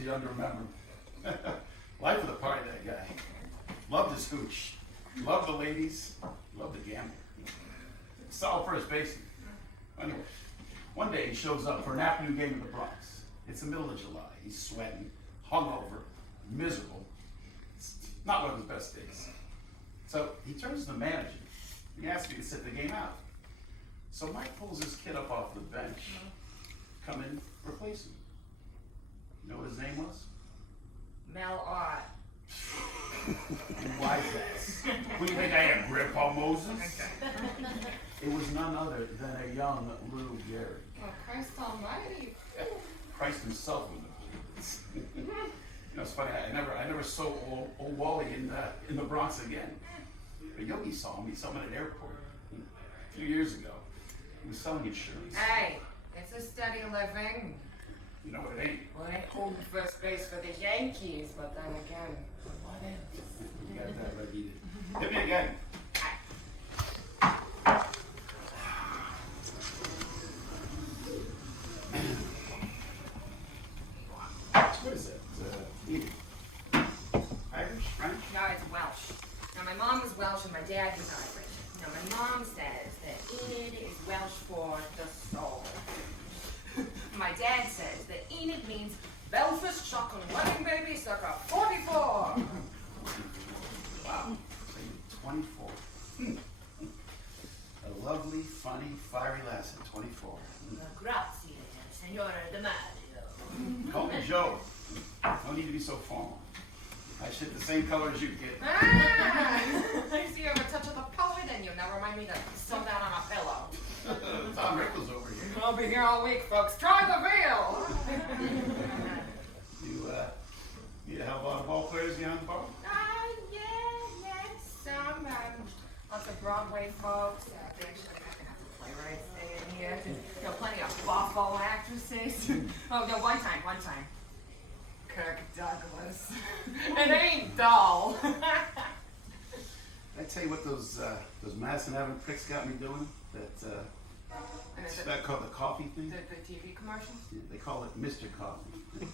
too young to remember. Life of the party, that guy. Loved his hooch. Loved the ladies. Loved the gamble. Solid first baseman. Anyway, one day he shows up for an afternoon game in the Bronx. It's the middle of July. He's sweating, hungover, miserable. It's not one of his best days. So he turns to the manager. He asks me to sit the game out. So Mike pulls his kid up off the bench. Come in, replace him. You know what his name was? Mel Ott. Why is that? Who do you think I am, Grandpa Moses? It was none other than a young Lou Gehrig. Oh, Christ almighty. Christ himself was the You know, it's funny, I never saw old Wally in the Bronx again. But Yogi saw him. He saw him at an airport a few years ago. He was selling insurance. Hey, it's a steady living. You know what it ain't? Well, I hold first base for the Yankees, but then again, what else? You got that right, you did. Hit me again. What is it? Irish, French? No, it's Welsh. Now, my mom was Welsh and my dad was Irish. Now, my mom says that Enid is Welsh for the soul. My dad says that Enid means Belfast chocolate wedding baby circa 44. Wow. 24. A lovely, funny, fiery lass at 24. Grazie, Signora Di Mario. Call me Joe. No need to be so formal. I shit the same color as you, kid. Ah! I see you have a touch of the poet in you. Now remind me to sew that on a pillow. Tom Rickles over here. I'll be here all week, folks. Try the veal. You need help out of ball players behind the bar? Yeah, some. Lots of Broadway folks. They actually have the playwrights in here. You know, plenty of Buffalo actresses. Oh, no, one time. Kirk Douglas. It ain't dull. I tell you what those Madison Avenue pricks got me doing? That called the coffee thing? The TV commercials? Yeah, they call it Mr. Coffee. They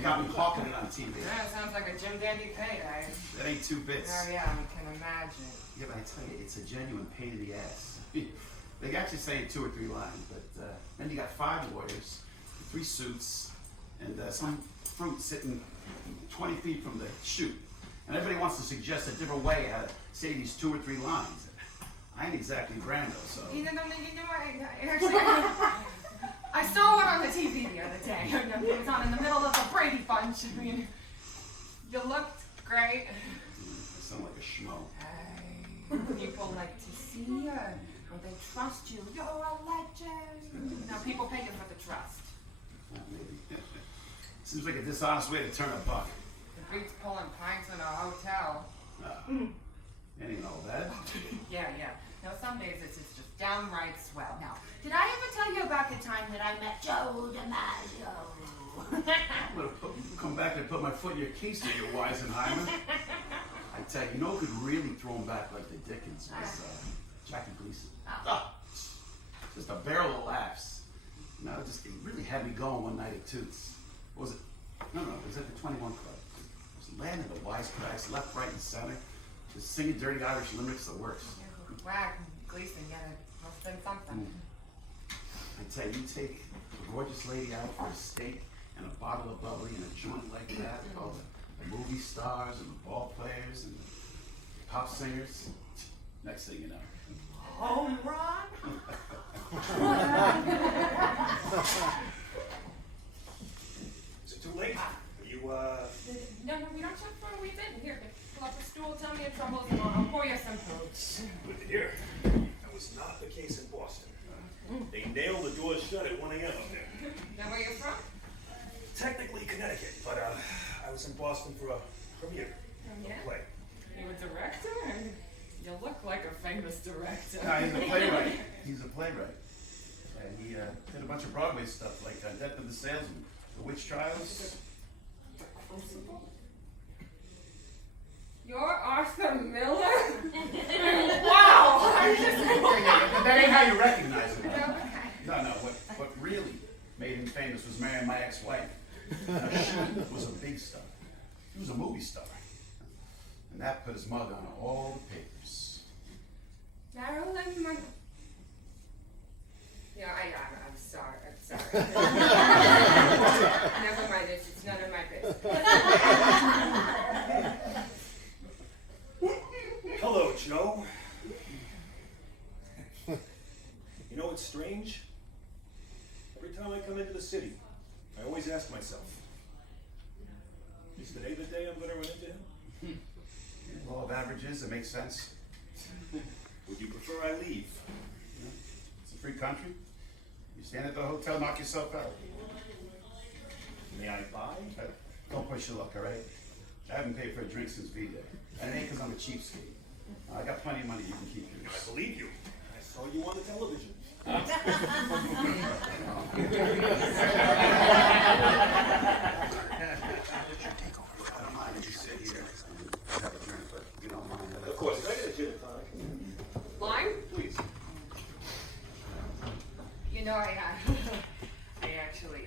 got me hawking it on TV. Yeah, sounds like a Jim Dandy payday. That ain't 2 bits. Oh yeah, I can imagine. Yeah, but I tell you, it's a genuine pain in the ass. They actually say 2 or 3 lines, but then you got 5 lawyers, 3 suits, and some fruit sitting 20 feet from the chute. And everybody wants to suggest a different way how to say these 2 or 3 lines. I ain't exactly Brando, so. You know, actually, I saw one on the TV the other day. It was on in the middle of the Brady Bunch. I mean, you looked great. I sound like a schmo. Hey, people like to see you. Or they trust you. You're a legend. Now, people pay you for the trust. Maybe. Seems like a dishonest way to turn a buck. The beats pulling pints in a hotel. Ain't even all that. Yeah. Now, some days it's just downright swell. Now, did I ever tell you about the time that I met Joe DiMaggio? I'm gonna come back and put my foot in your keister, you Weisenheimer. I tell you, who could really throw him back like the Dickens was Jackie Gleason. Just a barrel of laughs. It really had me going one night at Toots. What was it? No, it was at the 21 Club. It was landing the wisecracks, left, right, and center. Just singing dirty Irish limericks, the works. Whack, Gleason, yeah, it must have been something. I tell you, you take a gorgeous lady out for a steak and a bottle of bubbly and a joint like that, all the movie stars and the ball players and the pop singers. Next thing you know. Home run? Is it too late? Are you, No, we don't check for a weekend. Here, pull up a stool, tell me your troubles, and I'll pour you some food. Good to hear. That was not the case in Boston. They nailed the doors shut at 1 a.m. up there. Now, where you from? Technically Connecticut, but I was in Boston for a premiere. Yeah? Play. You a director? You look like a famous director. No, he's a playwright. And he did a bunch of Broadway stuff like Death of the Salesman, The Witch Trials. The Crucible? You're Arthur Miller? Wow! That ain't how you recognize him. Okay. No. What really made him famous was marrying my ex-wife. She was a big star. He was a movie star. And that put his mug on all the papers. Marilyn, my... Yeah, I'm sorry. Never mind, it's none of my business. Hello, Joe. You know what's strange? Every time I come into the city, I always ask myself, is today the day I'm going to run into him? Law of averages, it makes sense. Would you prefer I leave? It's a free country. You stand at the hotel, knock yourself out. May I buy? Don't push your luck, all right? I haven't paid for a drink since V-Day. And it ain't because I'm a cheapskate. I got plenty of money, you can keep yours. I believe you. I saw you on the television. I don't mind if you sit here and have a drink, but you don't mind. Of course, can I get a gin and tonic? Lime? Please. You know, I actually,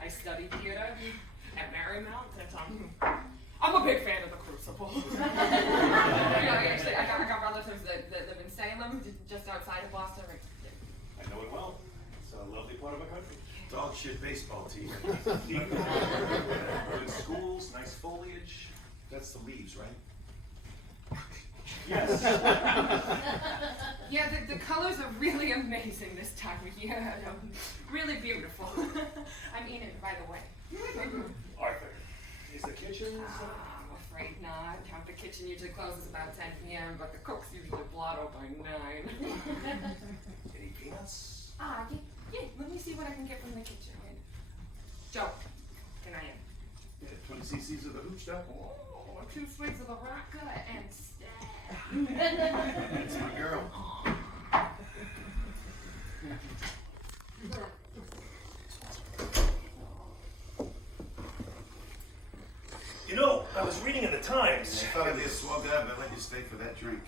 I studied theater at Marymount, and I'm a big fan of The Crucible. You know, I got relatives that live in Salem, just outside of Boston. I know it well. It's a lovely part of our country. Dog shit baseball team. Good schools, nice foliage. That's the leaves, right? Yes. Yeah, the colors are really amazing this time of year. Really beautiful. I mean it, by the way. Arthur, is the kitchen... I'm afraid not. The kitchen usually closes about 10 p.m., but the cooks usually blotto by 9. Any peanuts? Yeah, let me see what I can get from the kitchen. Joe, can I in? Yeah, 20 cc's of the hooch stuff. Oh, 2 swigs of the vodka and stay. That's my girl. You know, I was reading in the Times. I thought I'd be a swell guy, but I let you stay for that drink.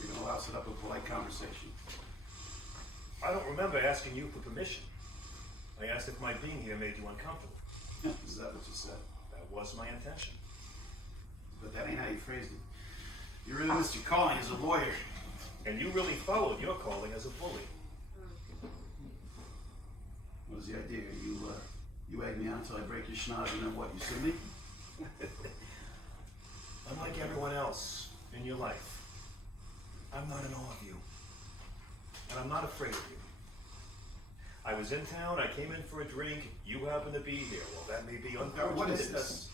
You're gonna louse it up with polite conversation. I don't remember asking you for permission. I asked if my being here made you uncomfortable. Is that what you said? That was my intention. But that ain't how you phrased it. You really missed your calling as a lawyer. And you really followed your calling as a bully. What was the idea? You egg me on until I break your schnoz and then what, you sue me? Unlike everyone else in your life, I'm not in awe of you. And I'm not afraid of you. I was in town, I came in for a drink, you happen to be here. Well, that may be unfortunate. What is this?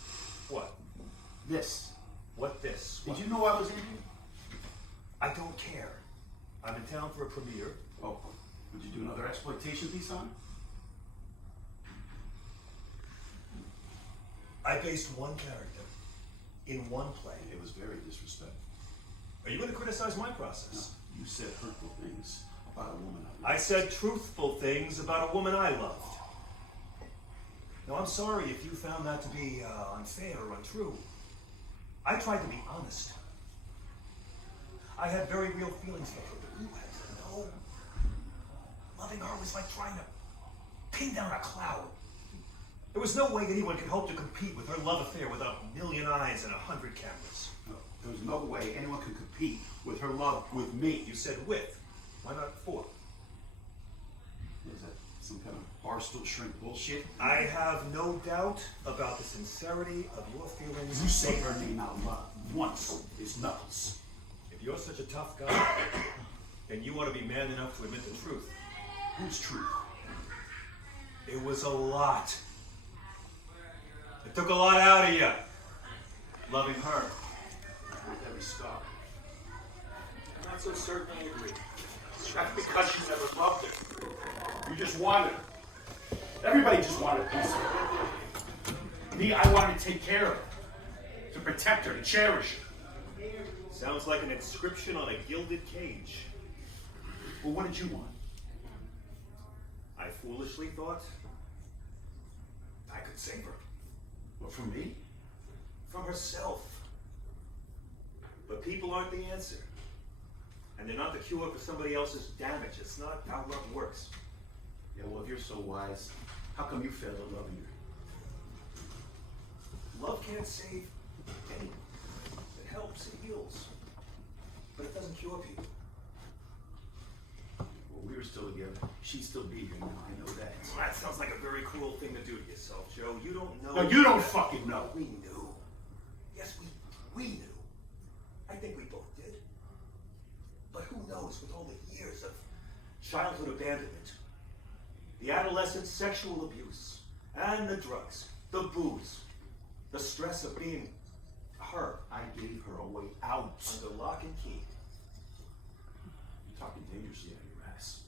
What? This. What this? Did What? you know I was in here? I don't care. I'm in town for a premiere. Oh, would you do another exploitation piece on it? I based one character in one play. It was very disrespectful. Are you going to criticize my process? No, you said hurtful things about a woman I said truthful things about a woman I loved. Now, I'm sorry if you found that to be unfair or untrue. I tried to be honest. I had very real feelings for her, but you had to know. Loving her was like trying to pin down a cloud. There was no way anyone could hope to compete with her love affair without a million eyes and 100 cameras. No, there's no way anyone could compete with her love with me. You said with. Why not for? Is that some kind of barstool shrink bullshit? I have no doubt about the sincerity of your feelings. You say her name out loud once is knuckles. If you're such a tough guy, then you ought to be man enough to admit the truth. Whose truth? It was a lot. It took a lot out of you. Loving her. With every scar. I'm not so certain I agree. That's because you never loved her. You just wanted her. Everybody just wanted a piece of her. Me, I wanted to take care of her. To protect her, to cherish her. Sounds like an inscription on a gilded cage. Well, what did you want? I foolishly thought I could save her. What, from me? From herself. But people aren't the answer. And they're not the cure for somebody else's damage. It's not how love works. Yeah, well, if you're so wise, How come you failed at loving her? Love can't save anyone. It helps, it heals. But it doesn't cure people. Well, we were still together. She'd still be here now. I know that. Well, that sounds like a very cruel thing to do to yourself, Joe. You don't know. No, you don't fucking know. We knew. Yes, we knew. I think we both did. But who knows, with all the years of childhood abandonment, the adolescent sexual abuse, and the drugs, the booze, the stress of being her. I gave her a way out. Under lock and key. You're talking dangerously out of your ass.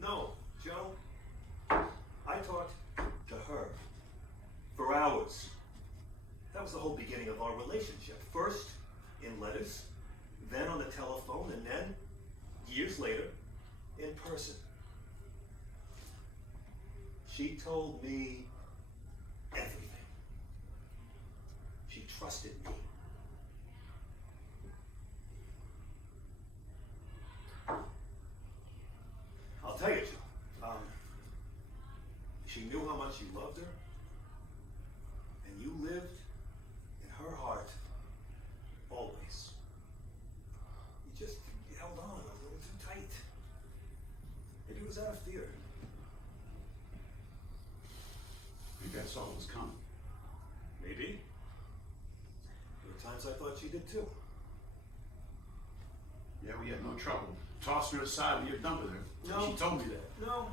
No, Joe. I talked to her for hours. That was the whole beginning of our relationship. First, in letters, then on the telephone, and then, years later, in person. She told me everything. She trusted me. I'll tell you, Joe. She knew how much you loved her, and you lived in her heart always. You held on a little too tight. Maybe it was out of fear. Maybe I saw what was coming. Maybe. There were times I thought she did too. Yeah, we had no trouble. Tossed her aside when you're done with her. No. She told me that. No.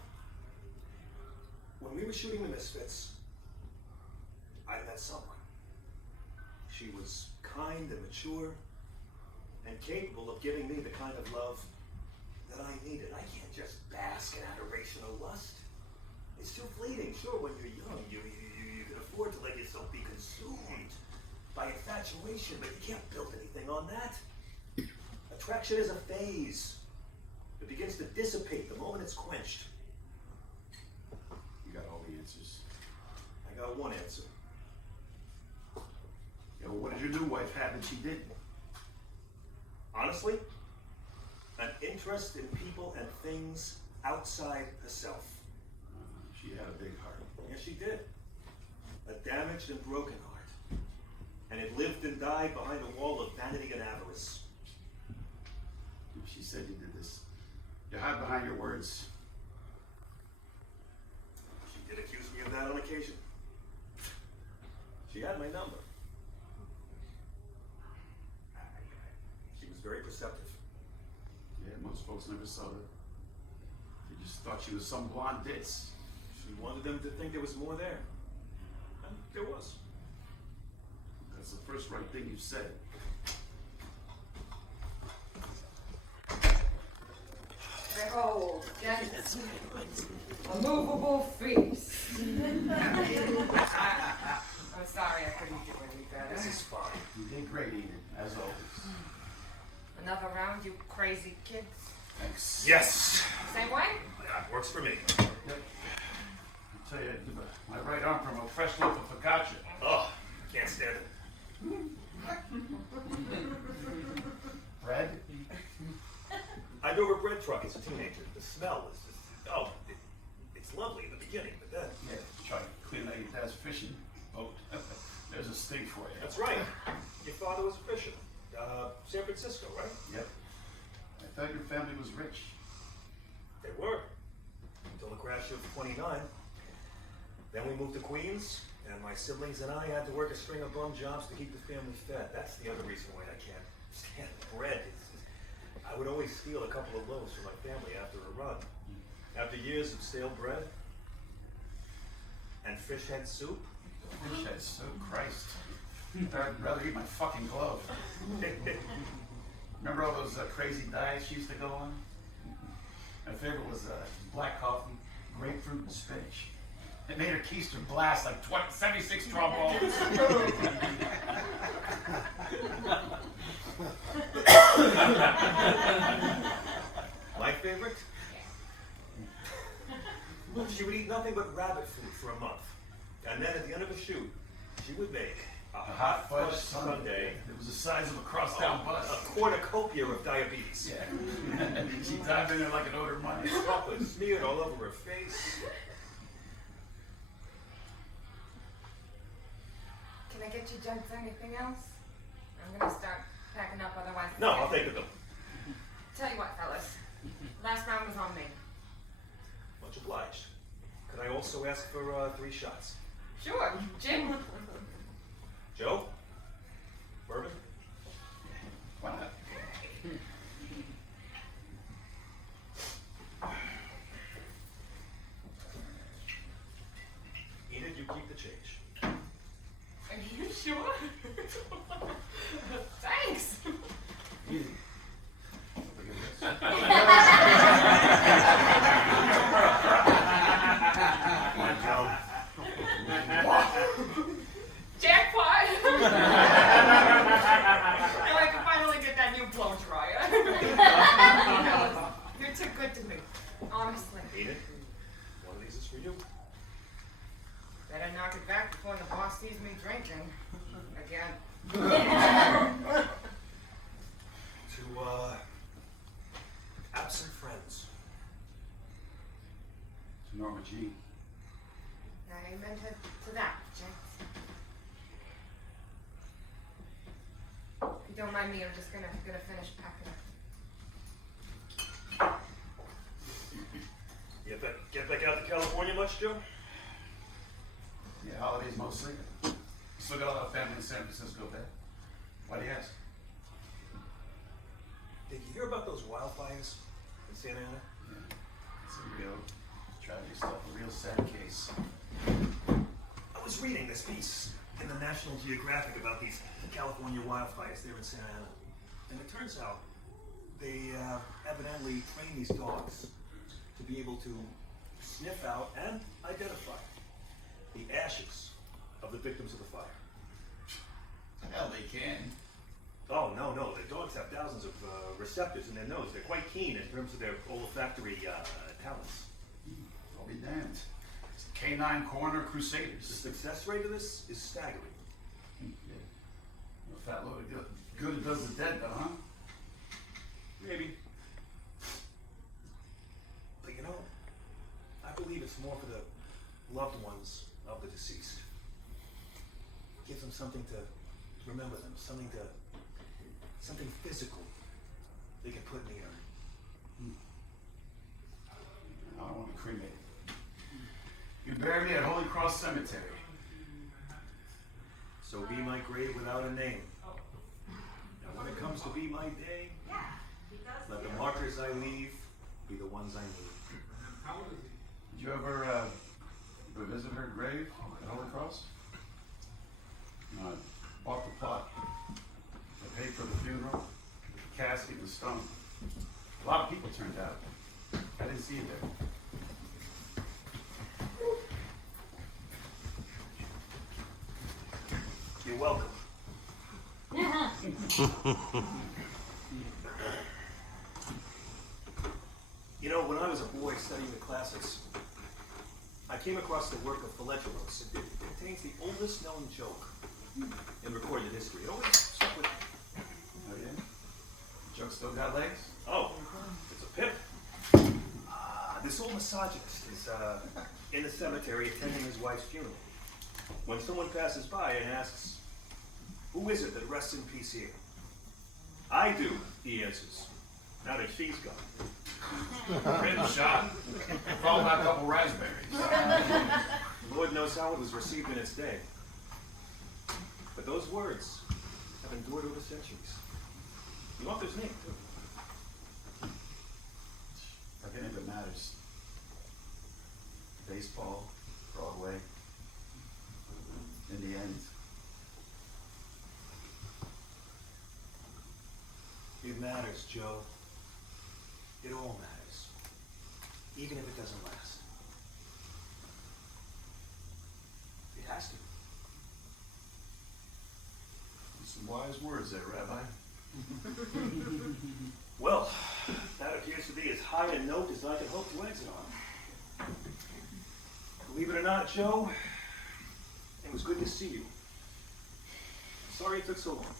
When we were shooting the Misfits, I met someone. She was kind and mature and capable of giving me the kind of love that I needed. I can't just bask in adoration or lust. It's too fleeting. Sure, when you're young, you can afford to let yourself be consumed by infatuation, but you can't build anything on that. Attraction is a phase. It begins to dissipate the moment it's quenched. You got all the answers. I got one answer. Yeah, well, what did your new wife have that she didn't? Honestly, an interest in people and things outside herself. She had a big heart. Yes, she did. A damaged and broken heart. And it lived and died behind a wall of vanity and avarice. She said you did this. You hide behind your words. She did accuse me of that on occasion. She had my number. She was very perceptive. Yeah, most folks never saw her. They just thought she was some blonde ditz. She wanted them to think there was more there. And there was. That's the first right thing you said. Behold, gents, a movable feast. I'm sorry I couldn't do any better. This is fine. You did great, Enid, as always. Another round, you crazy kids. Thanks. Yes! Same way? That works for me. I tell you, my right arm from a fresh loaf of focaccia. Oh, can't stand it. Bread? I drove a bread truck as a teenager. The smell was just, it's lovely in the beginning, but then... Yeah, try to clean out your dad's fishing boat. There's a stink for you. That's right. Your father was a fisherman. San Francisco, right? Yep. I thought your family was rich. They were. Until the crash of 29. Then we moved to Queens, and my siblings and I had to work a string of bum jobs to keep the family fed. That's the other reason why I can't stand bread. I would always steal a couple of loaves for my family after a run. After years of stale bread and fish head soup. Fish head soup, Christ. I'd rather eat my fucking glove. Remember all those crazy diets you used to go on? My favorite was black coffee, grapefruit, and spinach. It made her keister blast like 76 trombones. My favorite? She would eat nothing but rabbit food for a month. And then at the end of a shoot, she would make a hot fudge sundae. It was the size of a crosstown bus. A cornucopia of diabetes. Yeah. She dived in there like an odor money. Chocolate smeared all over her face. I get you gents anything else? I'm gonna start packing up, otherwise. No, I'll take the bill. Tell you what, fellas. Last round was on me. Much obliged. Could I also ask for 3 shots? Sure, Jim. Joe? Bourbon? Why not? Enid, you keep the change. Are you sure? Thanks. Easy. Look at this. Come on, Joe. Jackpot! Now I can finally get that new blow dryer. You're too good to me, honestly. Enid, one of these is for you. Better knock it back before the boss sees me drinking. Again. To, absent friends. To Norma Jean. Amen to that, gents. If you don't mind me, I'm just gonna finish packing up. Get back out to California much, Joe? Yeah, holidays mostly. Still got a lot of family in San Francisco there. Why do you ask? Did you hear about those wildfires in Santa Ana? Yeah, it's a real tragic stuff, a real sad case. I was reading this piece in the National Geographic about these California wildfires there in Santa Ana. And it turns out they evidently train these dogs to be able to sniff out and identify the ashes of the victims of the fire. Hell, they can. Oh, no. The dogs have thousands of receptors in their nose. They're quite keen in terms of their olfactory talents. I'll be damned. It's Canine Coroner The Crusaders. success rate of this is staggering. Yeah. A fat load of good it does the dead, though, huh? Maybe. But you know, I believe it's more for the loved ones of the deceased. Gives them something to remember them, something physical they can put in the urn. I don't want to cremate. You bury me at Holy Cross Cemetery. So be my grave without a name. Now when it comes to be my day, let the markers I leave be the ones I need. Did you ever visit her grave at Holy Cross? No, I bought the plot. I paid for the funeral, the casket, and the stone. A lot of people turned out. I didn't see you there. You're welcome. You know, when I was a boy studying the classics, I came across the work of Fugelsang. It contains the oldest known joke in recorded history. It always stuck with me. Oh yeah? The joke still got legs? Oh, it's a pip. This old misogynist is in the cemetery attending his wife's funeral. When someone passes by and asks, "Who is it that rests in peace here?" "I do," he answers. Now that she's gone. Written shot. Followed by a couple raspberries. Lord knows how it was received in its day. But those words have endured over centuries. The author's name, too. Like any of it matters. Baseball, Broadway. In the end. It matters, Joe. It all matters. Even if it doesn't last. It has to. Some wise words there, Rabbi. Well, that appears to be as high a note as I could hope to exit on. Believe it or not, Joe, it was good to see you. Sorry it took so long.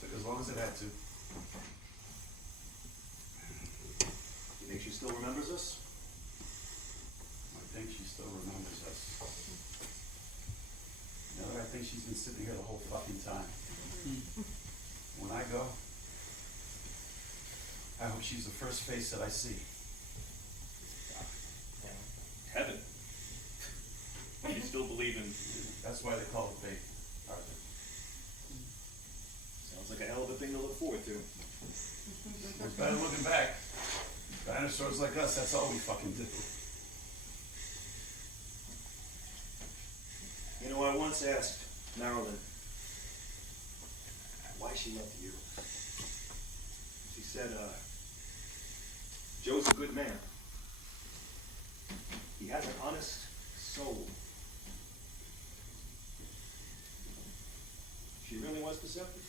Took as long as it had to. You think she still remembers us? I think she still remembers us. Now that I think she's been sitting here the whole fucking time. When I go, I hope she's the first face that I see. Heaven. You still believe in... That's why they call it fate, Arthur. Sounds like a hell of a thing to look forward to. It's better looking back. Dinosaurs like us, that's all we fucking do. You know, I once asked Marilyn why she loved you. She said, Joe's a good man. He has an honest soul. She really was deceptive.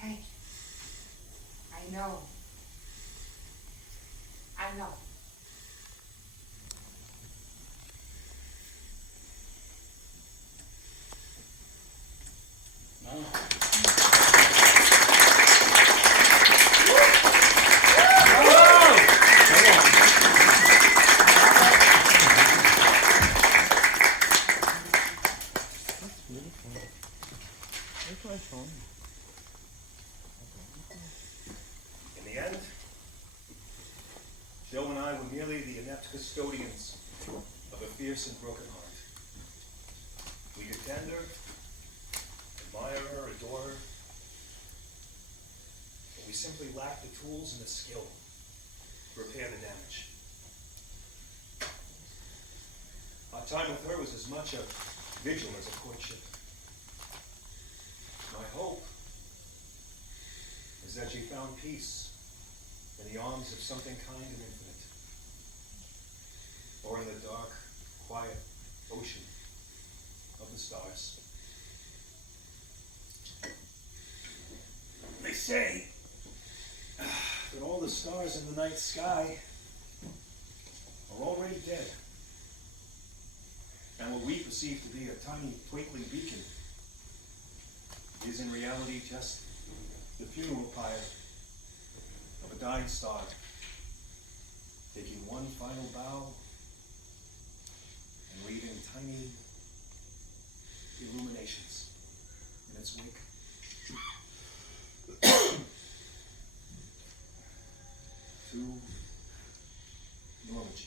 Hey, I know. I know. In the end, Joe and I were merely the inept custodians of a fierce and broken heart. We defend her, admire her, adore her, but we simply lack the tools and the skill to repair the damage. Our time with her was as much a vigil as a courtship. My hope is that she found peace in the arms of something kind and infinite, or in the dark, quiet ocean of the stars. They say that all the stars in the night sky are already dead, and what we perceive to be a tiny twinkling beacon is in reality just the funeral pyre of a dying star, taking one final bow and leaving tiny illuminations in its wake. To Norwich.